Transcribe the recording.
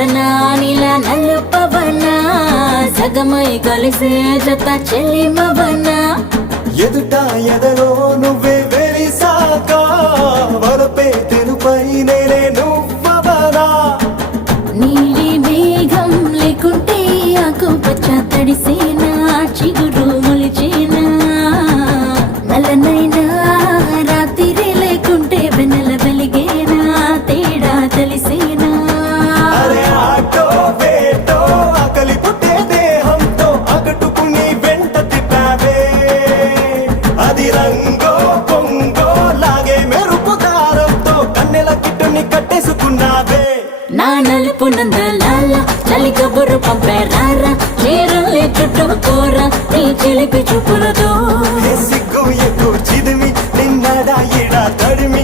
వరనా నీలా నలుపవనా సగమై కలిసే జత చెల్లిమవనా ఎదుట ఎదలో నువ్వే వెలిసాక వరపే తెలుపై నేనే నువ్వవనా నీలి మేఘం లేకుంటే ఆకుపచ్చ తడిసేనా చిగురు మొలిచేనా నల్లనైనా రాత్రి లేకుంటే వెన్నెల వెలిగేనా తేడా తెలిసేనా అరే ఆటో వేటో ఆకలి పుట్టే దేహంతో అగటుకుని వెంట తిప్పావే అది రంగో పొంగో లాగే మెరుపు దారంతో కన్నెల కిట్టుని కట్టేసుకున్నావే నా నలుపు నందలాల చలి కబురు పంపే రారా చీరలే చుట్టుకోరా నీ చిలిపి చూపులతో సిగ్గు ఎక్కువ చిదిమి నిన్నడా ఎడా తడిమి